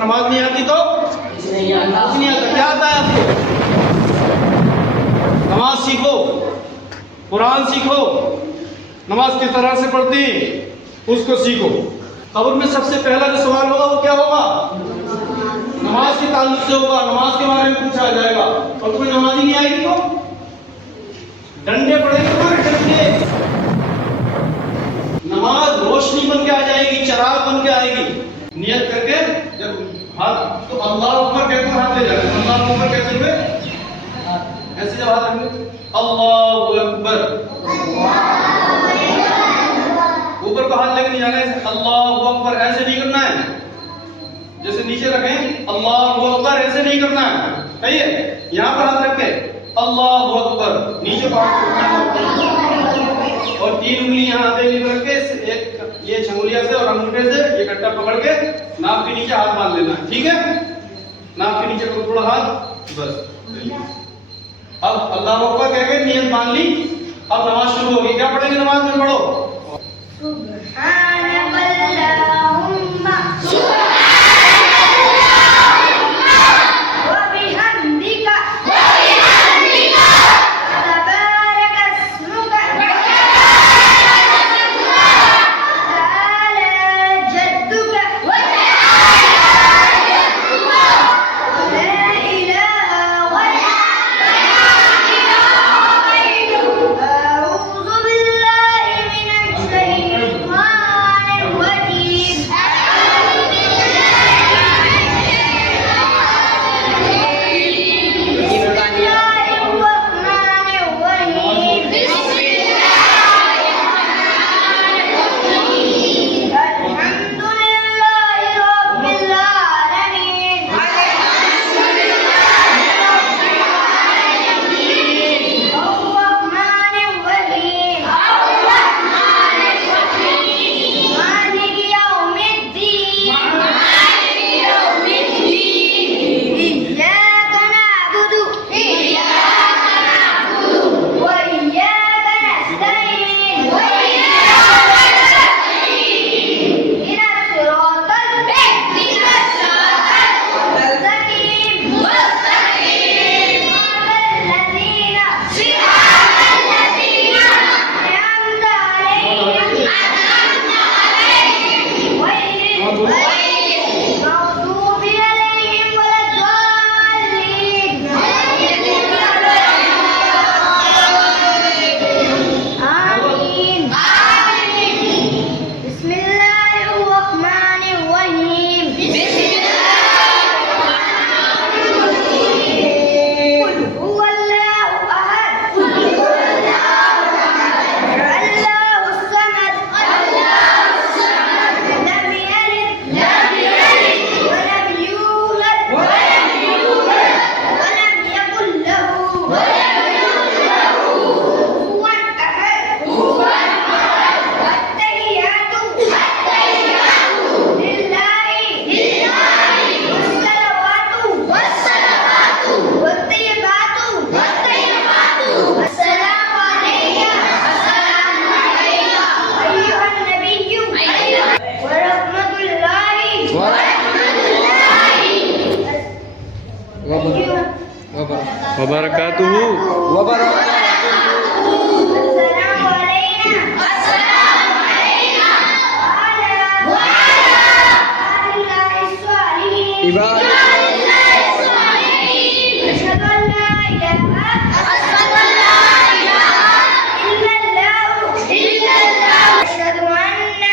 नमाज नहीं आती तो कुछ नहीं आता। क्या आता है आपको? नमाज सीखो, कुरान सीखो, नमाज किस तरह से पढ़ती उसको सीखो। कब्र में सबसे पहला जो सवाल होगा वो क्या होगा? नमाज के ताल्लुक से होगा। नमाज के बारे में पूछा जाएगा और तुम्हें नमाज ही नहीं आएगी तो डंडे पड़ेंगे तुम्हारे डंडे। नमाज रोशनी बन के आ जाएगी, चिराग बन के आएगी। नियत करके जब हाथ तो अल्लाह ऊपर कहते हुए हाथ ले जाएंगे। अल्लाह ऊपर कहते हुए ऐसे जब हाथ रखेंगे अल्लाहु अकबर, ऊपर को हाथ लेके नहीं जाना है। अल्लाहु अकबर ऐसे नहीं करना है, जैसे नीचे रखें अल्लाहु अकबर ऐसे नहीं करना है। सही है? यहाँ पर हाथ रख के अल्लाहु अकबर, नीचे को हाथ रखना है और 3 उंगली यहाँ आधे रख के एक ये छंगुलिया से और अंगूठे से ये कट्टा पकड़ के नाक के नीचे हाथ बांध लेना है। ठीक है? नाक के नीचे को थोड़ा हाथ, बस। अब अल्लाह अकबर कह के नियत मान ली। अब नमाज शुरू होगी। क्या पढ़ेंगे नमाज में? पढ़ो सुब्हानकल्लाहुम्मा व बिहम्दिका तबारकस्मुका तआला जद्दुका ला इलाहा अऊज़ु बिल्लाहि मिनश शैतानिर रजीम। अल्हम्दुलिल्लाहि रब्बिल आलमीन। अर्रहमानिर रहीम। मालिकि यौमिद्दीन। इय्याका नअबुदु व इय्याका नस्तईन। इहदिना सिरातल मुस्तकीम। सिरातल लज़ीना अन'अमता अलैहिम गैरिल मग़दूबि अलैहिम वलद्दाल्लीन। आमीन। बिस्मिल्लाहिर रहमानिर रहीम। कुल हुवल्लाहु अहद। अल्लाहुस समद। लम यलिद व लम यूलद व लम यकुल लहू कुफुवन अहद। अत्तहियातु लिल्लाहि वस्सलावातु वत्तय्यिबातु अस्सलामु अलैका अय्युहन नबिय्यु व रहमतुल्लाहि वबरकातुहू। अस्सलामु अलैना व अला इबादिल्लाहि स्वालिहीन। अशहदु अन ला इलाहा इल्लल्लाहु अशहदु अन्ना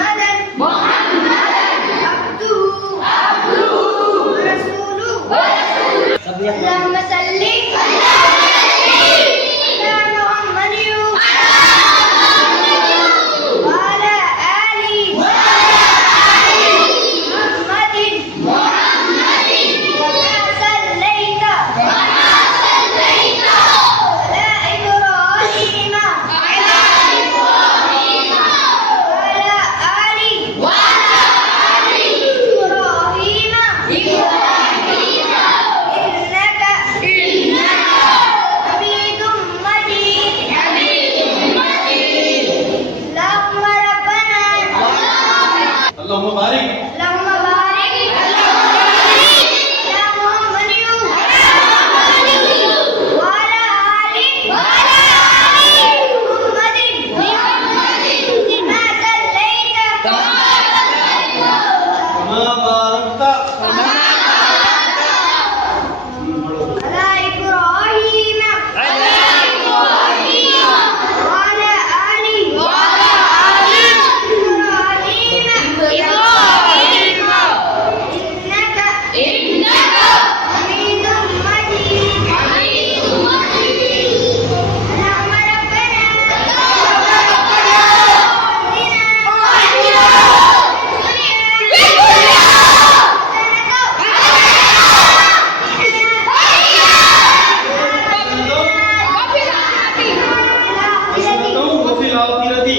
मुहम्मदन अब्दुहु व रसूलुहु। अल्लाहुम्मा सल्लि अला मुहम्मदिन व अला आलिहि अल्लाहुम्मा बारिक अल्लाहुम्मा बारिक अला मुहम्मदिन व अला आलि मुहम्मदिन कमा सल्लैता कमा बारकता अला इब्राहीम व अला आलि इन्नका हमीदुम मजीद अल्लाहुम्मा हसनतु व फिल आखिरती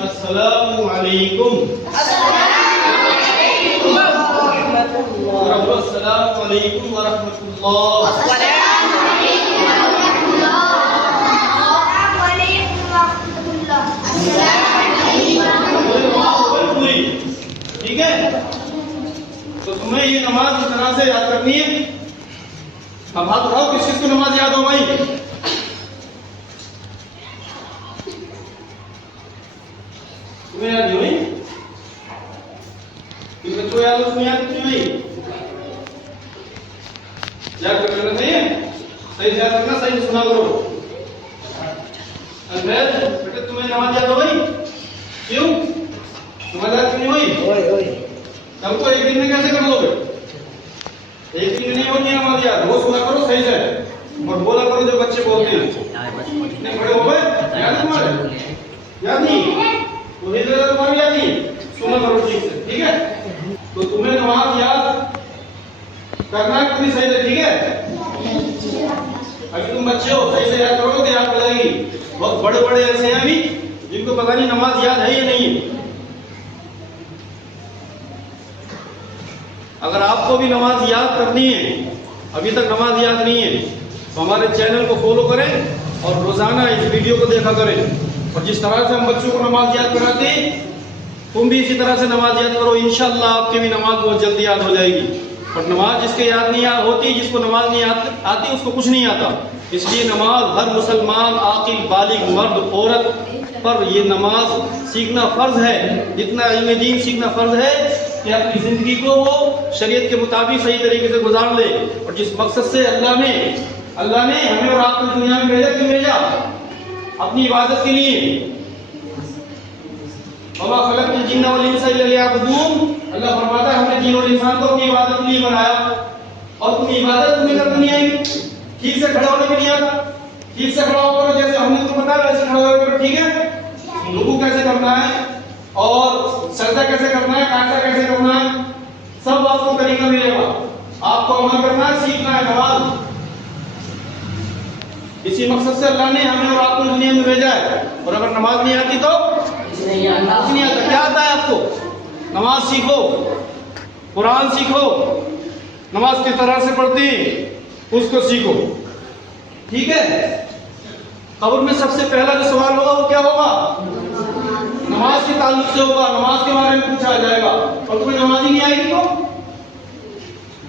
अस्सलामु अलैकुम अस्सलामु अलैकुम व रहमतुल्लाह पूरी ठीक है। तो तुम्हें ये नमाज इस तरह से याद करनी है। अब हाथ उठाओ किस किस को नमाज याद हो भाई? तुम्हें याद नहीं हुई? किस बच्चों को याद हो? तुम्हें याद नहीं हुई? याद कर लेना चाहिए, सही से याद रखना, सही से सुना करो। अनवैद बेटे तुम्हें नमाज याद हो गई? क्यों नमाज याद नहीं हुई? हमको एक दिन में कैसे कर लोगे? एक दिन में नहीं होती नमाज याद। वो सुना करो सही से और बोला करो जो बच्चे बोलते हैं। इतने बड़े हो गए, याद है तुम्हारे? याद नहीं? तो इधर तुम्हारे याद नहीं, सुना करो ठीक से, ठीक है। तो तुम्हें नमाज याद करना है पूरी सही से, ठीक है। अगर तुम बच्चे हो सही से याद करोगे तो याद हो जाएगी। बहुत बड़े बड़े ऐसे हैं अभी जिनको पता नहीं नमाज याद है या नहीं है। अगर आपको भी नमाज याद करनी है, अभी तक नमाज याद नहीं है, तो हमारे चैनल को फॉलो करें और रोजाना इस वीडियो को देखा करें। और जिस तरह से हम बच्चों को नमाज याद कराते हैं, तुम भी इसी तरह से नमाज याद करो। इंशाअल्लाह आपकी भी नमाज बहुत जल्दी याद हो जाएगी। और नमाज जिसके याद नहीं होती, जिसको नमाज नहीं आती उसको कुछ नहीं आता। इसलिए नमाज हर मुसलमान आकिल बालिग मर्द औरत पर ये नमाज सीखना फर्ज है। जितना इल्म दीन सीखना फर्ज है कि अपनी जिंदगी को वो शरीयत के मुताबिक सही तरीके से गुजार ले। और जिस मकसद से अल्लाह ने हमें और आपको दुनिया में भेजा, क्यों भेजा? अपनी इबादत के लिए। वमा खलक़्तुल जिन्ना वल इंसा इल्ला लियअबुदून। अल्लाह फरमाता है हमने जिन और इंसान को अपनी इबादत के लिए बनाया। और तुम्हें इबादत तुम्हें करनी नहीं आएगी, ठीक से खड़ा होने भी नहीं आता। ठीक से खड़ा होकर जैसे हमने तुमको बताया वैसे खड़ा होकर करो, ठीक है। रुकू कैसे करना है और सजदा कैसे करना है, कायदा कैसे करना है, सब आपको तरीका मिलेगा। आपको अमल करना है, सीखना है नमाज। इसी मकसद से अल्लाह ने हमें और आपको दुनिया में भेजा है। और अगर नमाज नहीं आती तो कुछ नहीं आता। क्या आता है आपको? नमाज सीखो, कुरान सीखो, नमाज किस तरह से पढ़ती उसको सीखो, ठीक है। कब्र में सबसे पहला जो सवाल होगा वो क्या होगा? नमाज के ताल्लुक से होगा। नमाज के बारे में पूछा जाएगा। और तुम्हें नमाज ही नहीं आएगी तो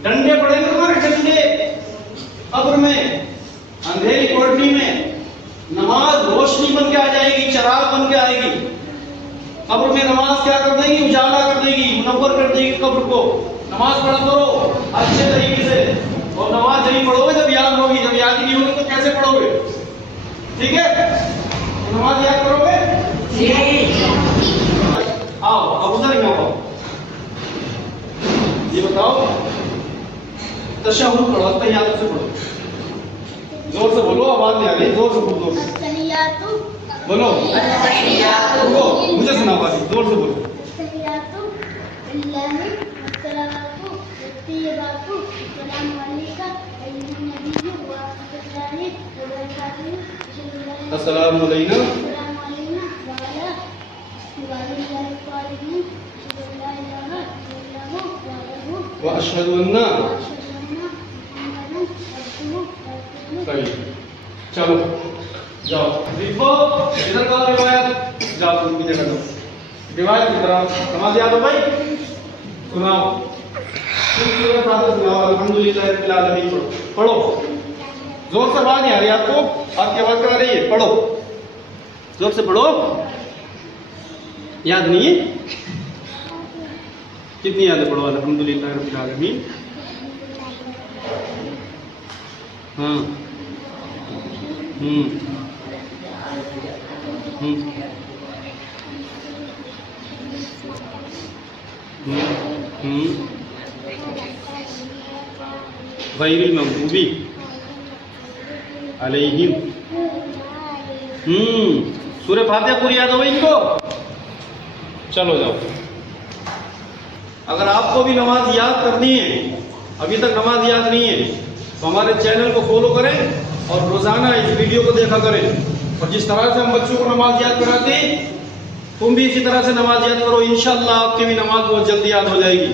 डंडे पड़ेंगे तुम्हारे, डंडे कब्र में, अंधेरी कोठरी में। नमाज रोशनी बन के आ जाएगी, चिराग बन के आएगी। कब्र में नमाज क्या कर देगी? उजाला कर देगी, मुनव्वर कर देगी कब्र को। नमाज पढ़ा करो अच्छे तरीके से। और नमाज जब पढ़ोगे जब याद होगी, जब याद नहीं होगी तो कैसे पढ़ोगे? ठीक है, नमाज याद करोगे? आओ अब उधर ही आओ। ये बताओ तशहुद पढ़ो, तहियात से पढ़ो। जोर से बोलो, आवाज नहीं आ रही, जोर से बोलो। बोलो रुको, मुझे सुना बात, जोर से बोलो। अस्सलामु अलैकुम व अशहदु अन्ना सही। चलो जाओ लिखो, इधर का रिवायत जाओ तुम भी देखो रिवायत की तरफ। नमाज याद हो भाई? सुनाओ सुनाओ अल्हम्दुलिल्लाह रब्बिल आलमीन पढ़ो। जोर से आवाज नहीं आ रही आपको? आपकी आवाज करा रही है, पढ़ो जोर से पढ़ो। याद नहीं है? कितनी याद है? पढ़ो अल्हम्दुलिल्लाह रब्बिल आलमीन। हाँ गैरिल मग़दूबी अलैहिम। सूरह फातिहा पूरी याद हो गई इनको? चलो जाओ। अगर आपको भी नमाज याद करनी है, अभी तक नमाज याद नहीं है, तो हमारे चैनल को फॉलो करें और रोजाना इस वीडियो को देखा करें। और जिस तरह से हम बच्चों को नमाज याद कराते हैं, तुम भी इसी तरह से नमाज याद करो। इंशाअल्लाह आपकी भी नमाज बहुत जल्दी याद हो जाएगी।